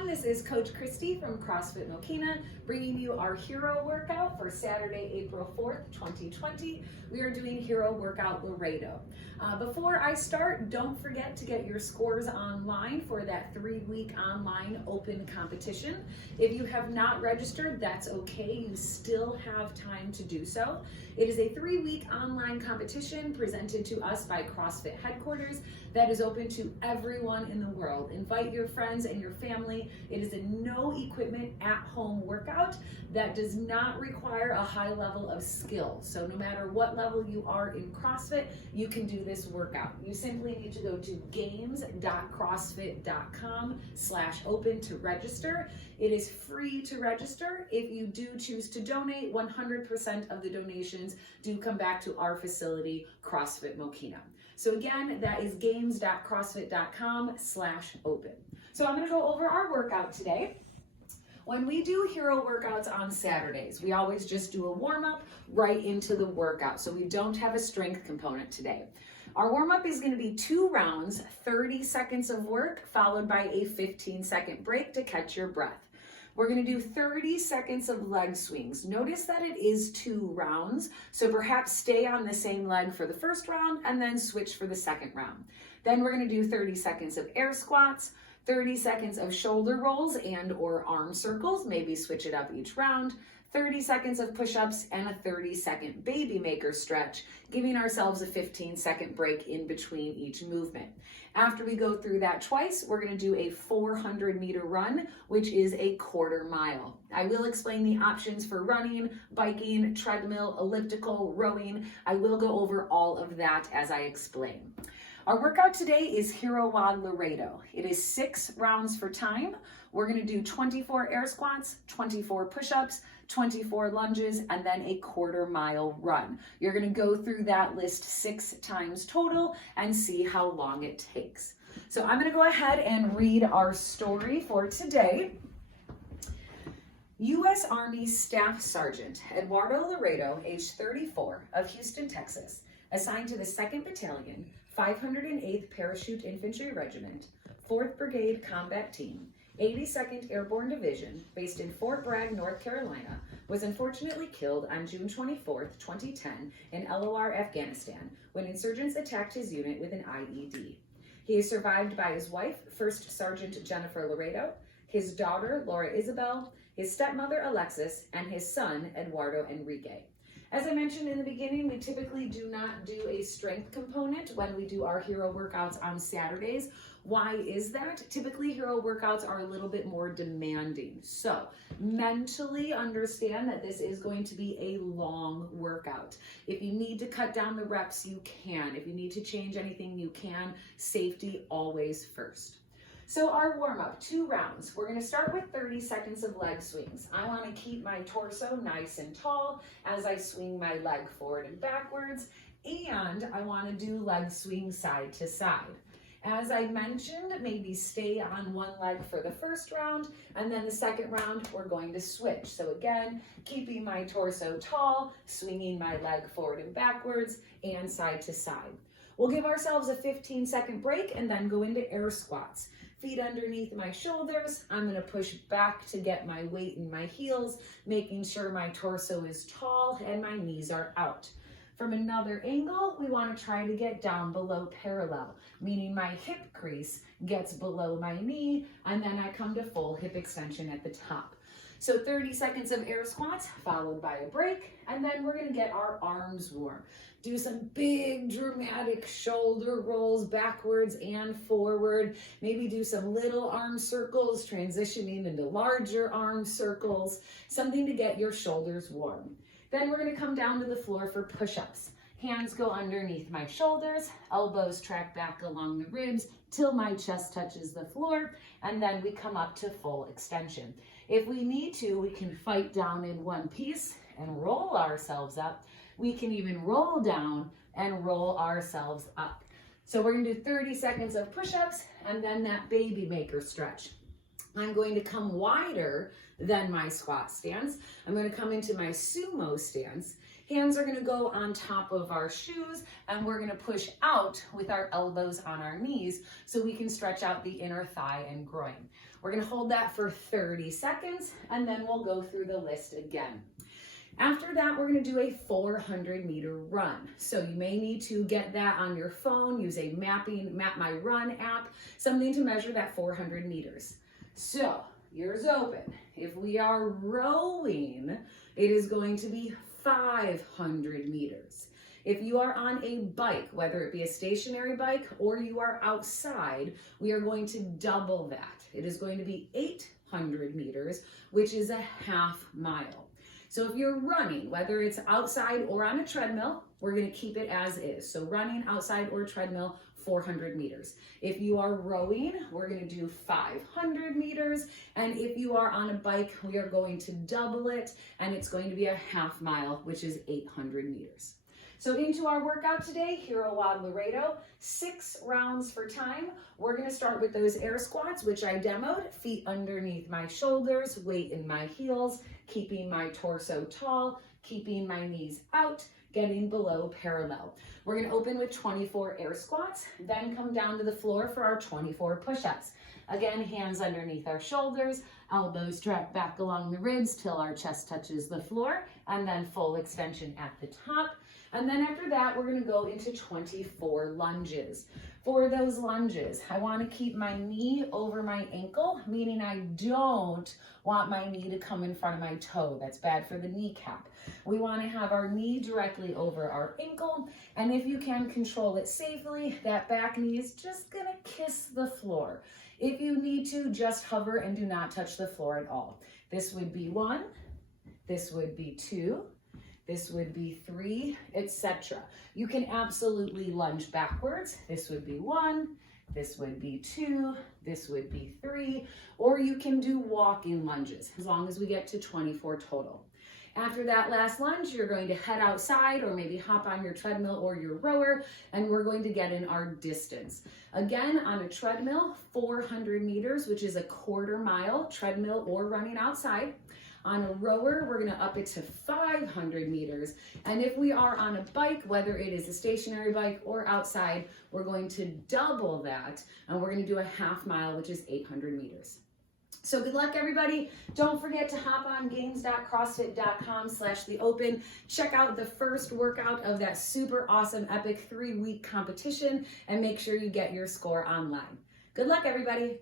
everyone, this is Coach Christy from CrossFit Mokina, bringing you our hero workout for Saturday, April 4th, 2020. We are doing hero workout Loredo. Before I start, don't forget to get your scores online for that 3-week online open competition. If you have not registered, that's okay. You still have time to do so. It is a 3-week online competition presented to us by CrossFit headquarters that is open to everyone in the world. Invite your friends and your family. It is a no equipment at home workout that does not require a high level of skill. So no matter what level you are in CrossFit, you can do this workout. You simply need to go to games.crossfit.com/open to register. It is free to register. If you do choose to donate, 100% of the donations do come back to our facility, CrossFit Mokina. So again, that is games.crossfit.com/open. So I'm gonna go over our workout today. When we do hero workouts on Saturdays, we always just do a warm-up right into the workout. So we don't have a strength component today. Our warm-up is gonna be 2 rounds, 30 seconds of work, followed by a 15-second break to catch your breath. We're gonna do 30 seconds of leg swings. Notice that it is 2 rounds, so perhaps stay on the same leg for the first round and then switch for the second round. Then we're gonna do 30 seconds of air squats, 30 seconds of shoulder rolls and or arm circles, maybe switch it up each round, 30 seconds of push-ups, and a 30-second baby maker stretch, giving ourselves a 15-second break in between each movement. After we go through that twice, we're gonna do a 400-meter run, which is a quarter mile. I will explain the options for running, biking, treadmill, elliptical, rowing. I will go over all of that as I explain. Our workout today is Hero WOD Loredo. It is 6 rounds for time. We're gonna do 24 air squats, 24 push-ups, 24 lunges, and then a quarter mile run. You're gonna go through that list 6 times total and see how long it takes. So I'm gonna go ahead and read our story for today. U.S. Army Staff Sergeant Eduardo Loredo, age 34, of Houston, Texas, assigned to the 2nd Battalion, 508th Parachute Infantry Regiment, 4th Brigade Combat Team, 82nd Airborne Division, based in Fort Bragg, North Carolina, was unfortunately killed on June 24, 2010 in LOR, Afghanistan, when insurgents attacked his unit with an IED. He is survived by his wife, First Sergeant Jennifer Loredo, his daughter, Laura Isabel, his stepmother, Alexis, and his son, Eduardo Enrique. As I mentioned in the beginning, we typically do not do a strength component when we do our hero workouts on Saturdays. Why is that? Typically, hero workouts are a little bit more demanding. So mentally understand that this is going to be a long workout. If you need to cut down the reps, you can. If you need to change anything, you can. Safety always first. So our warm-up, 2 rounds. We're gonna start with 30 seconds of leg swings. I wanna keep my torso nice and tall as I swing my leg forward and backwards, and I wanna do leg swing side to side. As I mentioned, maybe stay on one leg for the first round, and then the second round, we're going to switch. So again, keeping my torso tall, swinging my leg forward and backwards, and side to side. We'll give ourselves a 15-second break and then go into air squats. Feet underneath my shoulders. I'm gonna push back to get my weight in my heels, making sure my torso is tall and my knees are out. From another angle, we wanna try to get down below parallel, meaning my hip crease gets below my knee, and then I come to full hip extension at the top. So 30 seconds of air squats, followed by a break, and then we're gonna get our arms warm. Do some big dramatic shoulder rolls backwards and forward. Maybe do some little arm circles, transitioning into larger arm circles, something to get your shoulders warm. Then we're gonna come down to the floor for push-ups. Hands go underneath my shoulders, elbows track back along the ribs till my chest touches the floor, and then we come up to full extension. If we need to, we can fight down in one piece and roll ourselves up. We can even roll down and roll ourselves up. So we're gonna do 30 seconds of push-ups and then that baby maker stretch. I'm going to come wider than my squat stance. I'm going to come into my sumo stance. Hands are gonna go on top of our shoes, and we're gonna push out with our elbows on our knees so we can stretch out the inner thigh and groin. We're gonna hold that for 30 seconds, and then we'll go through the list again. After that, we're gonna do a 400-meter run. So you may need to get that on your phone, use a Map My Run app, something to measure that 400 meters. So, ears open. If we are rowing, it is going to be 500 meters. If you are on a bike, whether it be a stationary bike or you are outside, we are going to double that. It is going to be 800 meters, which is a half mile. So if you're running, whether it's outside or on a treadmill, we're going to keep it as is. So running outside or treadmill, 400 meters. If you are rowing, we're going to do 500 meters. And if you are on a bike, we are going to double it, and it's going to be a half mile, which is 800 meters. So into our workout today, here at WOD Loredo, 6 rounds for time. We're gonna start with those air squats, which I demoed, feet underneath my shoulders, weight in my heels, keeping my torso tall, keeping my knees out, getting below parallel. We're gonna open with 24 air squats, then come down to the floor for our 24 push-ups. Again, hands underneath our shoulders, elbows dragged back along the ribs till our chest touches the floor, and then full extension at the top. And then after that, we're gonna go into 24 lunges. For those lunges, I wanna keep my knee over my ankle, meaning I don't want my knee to come in front of my toe. That's bad for the kneecap. We wanna have our knee directly over our ankle, and if you can control it safely, that back knee is just gonna kiss the floor. If you need to, just hover and do not touch the floor at all. This would be 1, this would be 2, this would be 3, etc. You can absolutely lunge backwards. This would be 1, this would be 2, this would be 3, or you can do walking lunges as long as we get to 24 total. After that last lunge, you're going to head outside or maybe hop on your treadmill or your rower, and we're going to get in our distance. Again, on a treadmill, 400 meters, which is a quarter mile, treadmill or running outside. On a rower, we're gonna up it to 500 meters. And if we are on a bike, whether it is a stationary bike or outside, we're going to double that. And we're gonna do a half mile, which is 800 meters. So good luck, everybody. Don't forget to hop on games.crossfit.com/theopen. Check out the first workout of that super awesome, epic 3-week competition, and make sure you get your score online. Good luck, everybody.